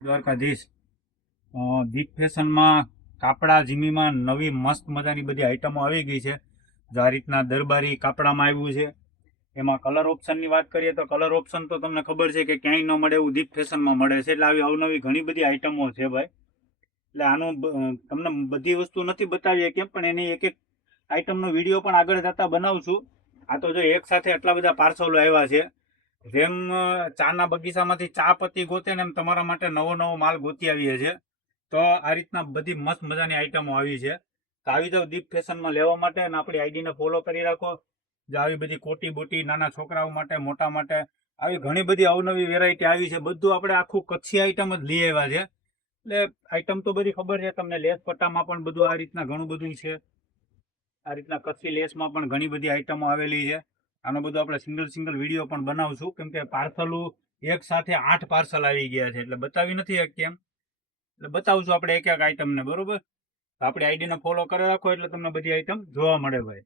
દ્વારકાધીશ દીપ ફેશનમાં કાપડા જીમીમાં નવી મસ્ત મજાની બધી આઈટમો આવી ગઈ છે. જો આ રીતના દરબારી કાપડામાં આવ્યું છે. એમાં કલર ઓપ્શનની વાત કરીએ તો કલર ઓપ્શન તો તમને ખબર છે કે ક્યાંય ન મળે એવું દીપ ફેશનમાં મળે છે. એટલે આવી અવનવી ઘણી બધી આઈટમો છે ભાઈ. એટલે આનું તમને બધી વસ્તુ નથી બતાવીએ કેમ, પણ એની એક એક આઈટમનો વિડીયો પણ આગળ જતા બનાવશું. આ તો જો એક સાથે આટલા બધા પાર્સલો આવ્યા છે. જેમ ચાના બગીચામાંથી ચા પત્તી ગોતે ને એમ તમારા માટે નવો નવો માલ ગોતી આવીએ છે. તો આ રીતના બધી મસ્ત મજાની આઈટમો આવી છે. તો આવી જાવ દીપ ફેશનમાં લેવા માટે અને આપણી આઈડીને ફોલો કરી રાખો. જે આવી બધી કોટી બોટી નાના છોકરાઓ માટે મોટા માટે આવી ઘણી બધી અવનવી વેરાયટી આવી છે. બધું આપણે આખું કચ્છી આઈટમ જ લઈ આવ્યા છે. એટલે આઈટમ તો બધી ખબર છે તમને. લેસ પટ્ટામાં પણ બધું આ રીતના ઘણું બધું છે. આ રીતના કચ્છી લેસમાં પણ ઘણી બધી આઈટમો આવેલી છે. આનો બધો આપણે સિંગલ વિડીયો પણ બનાવશું, કેમ કે પાર્સલું એક સાથે 8 પાર્સલ આવી ગયા છે. એટલે બતાવી નથી કેમ, એટલે બતાવશું આપણે એક એક આઈટમને. બરોબર, આપણી આઈડીને ફોલો કરી રાખો એટલે તમને બધી આઈટમ જોવા મળે ભાઈ.